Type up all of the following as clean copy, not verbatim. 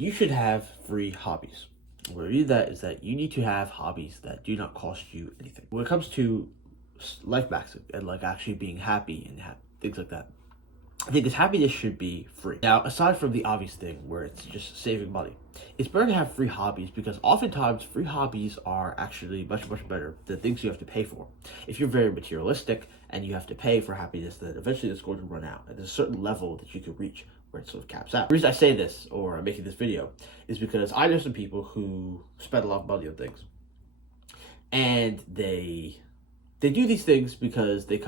You should have free hobbies. What I mean that is that you need to have hobbies that do not cost you anything. When it comes to life maxing and like actually being happy and things like that, I think this happiness should be free. Now, aside from the obvious thing where it's just saving money, it's better to have free hobbies because oftentimes free hobbies are actually much, much better than things you have to pay for. If you're very materialistic and you have to pay for happiness, then eventually it's going to run out. And there's a certain level that you can reach where it sort of caps out. The reason I say this, or I'm making this video, is because I know some people who spend a lot of money on things. And they do these things because they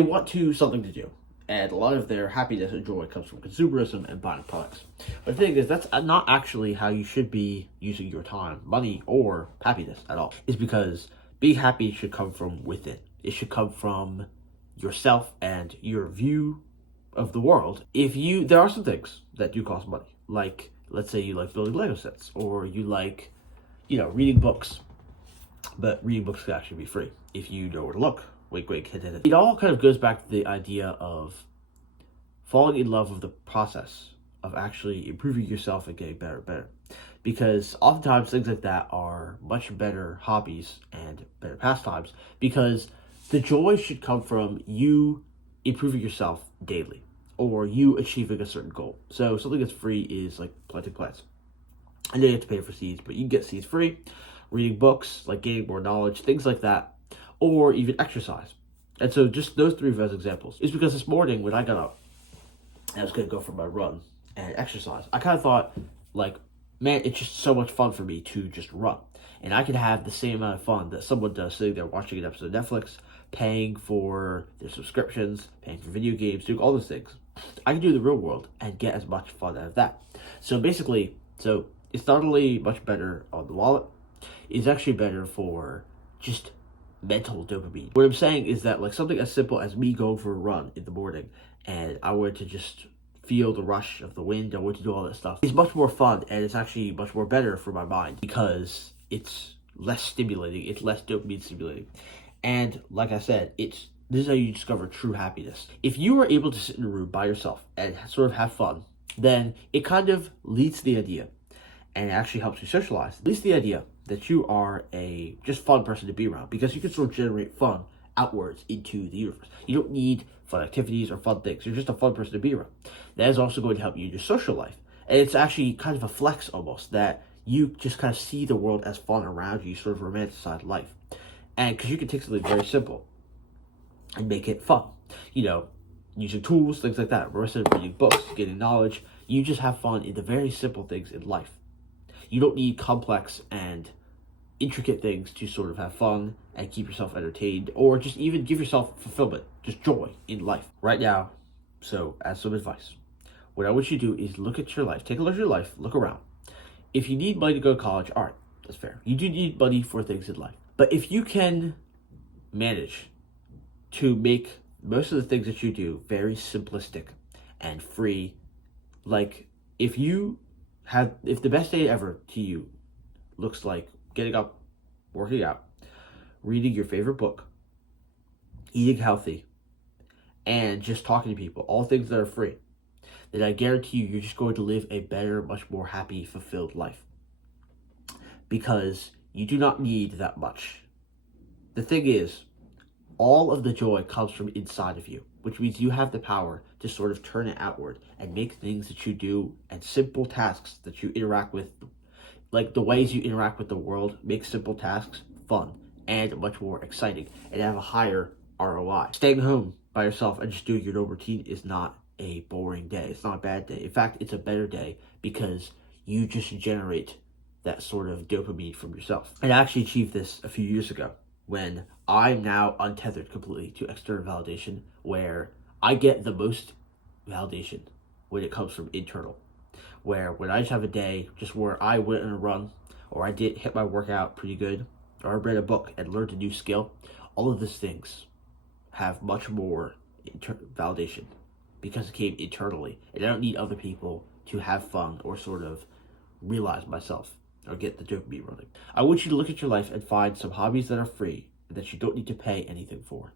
want something to do. And a lot of their happiness and joy comes from consumerism and buying products. But the thing is, that's not actually how you should be using your time, money, or happiness at all. It's because being happy should come from within. It should come from yourself and your view of the world. There are some things that do cost money. Like, let's say you like building Lego sets, or you like, reading books. But reading books could actually be free if you know where to look. Wink, wink, hint, hint. It all kind of goes back to the idea of falling in love with the process of actually improving yourself and getting better and better. Because oftentimes things like that are much better hobbies and better pastimes because the joy should come from you improving yourself daily or you achieving a certain goal. So something that's free is like planting plants. I know you have to pay for seeds, but you can get seeds free. Reading books, like gaining more knowledge, things like that. Or even exercise. And so just those three as examples is because this morning when I got up, I was going to go for my run and exercise. I kind of thought, like, man, it's just so much fun for me to just run. And I could have the same amount of fun that someone does sitting there watching an episode of Netflix, paying for their subscriptions, paying for video games, doing all those things. I can do the real world and get as much fun out of that. So basically, it's not only much better on the wallet, it's actually better for just mental dopamine. What I'm saying is that like something as simple as me going for a run in the morning and I were to just feel the rush of the wind, I were to do all that stuff, it's much more fun and it's actually much more better for my mind because it's less stimulating, it's less dopamine stimulating. And like I said, this is how you discover true happiness. If you are able to sit in a room by yourself and sort of have fun, then it kind of leads to the idea, and it actually helps you socialize, at least the idea that you are a just fun person to be around because you can sort of generate fun outwards into the universe. You don't need fun activities or fun things. You're just a fun person to be around. That is also going to help you in your social life. And it's actually kind of a flex almost that you just kind of see the world as fun around you, sort of romanticize life. And because you can take something very simple and make it fun. Using tools, things like that. Instead of reading books, getting knowledge, you just have fun in the very simple things in life. You don't need complex and intricate things to sort of have fun and keep yourself entertained or just even give yourself fulfillment, just joy in life. Right now, so as some advice, what I want you to do is look at your life, take a look at your life, look around. If you need money to go to college, all right, that's fair. You do need money for things in life. But if you can manage to make most of the things that you do very simplistic and free, like if the best day ever to you looks like getting up, working out, reading your favorite book, eating healthy, and just talking to people, all things that are free, then I guarantee you're just going to live a better, much more happy, fulfilled life. Because you do not need that much. The thing is, all of the joy comes from inside of you, which means you have the power to sort of turn it outward and make things that you do and simple tasks that you interact with, like the ways you interact with the world, make simple tasks fun and much more exciting and have a higher ROI. Staying home by yourself and just doing your normal routine is not a boring day. It's not a bad day. In fact, it's a better day because you just generate that sort of dopamine from yourself. And I actually achieved this a few years ago when I'm now untethered completely to external validation, where I get the most validation when it comes from internal. Where when I just have a day just where I went on a run, or I did hit my workout pretty good, or I read a book and learned a new skill, all of these things have much more validation because it came internally. And I don't need other people to have fun or sort of realize myself or get the dopamine running. I want you to look at your life and find some hobbies that are free and that you don't need to pay anything for.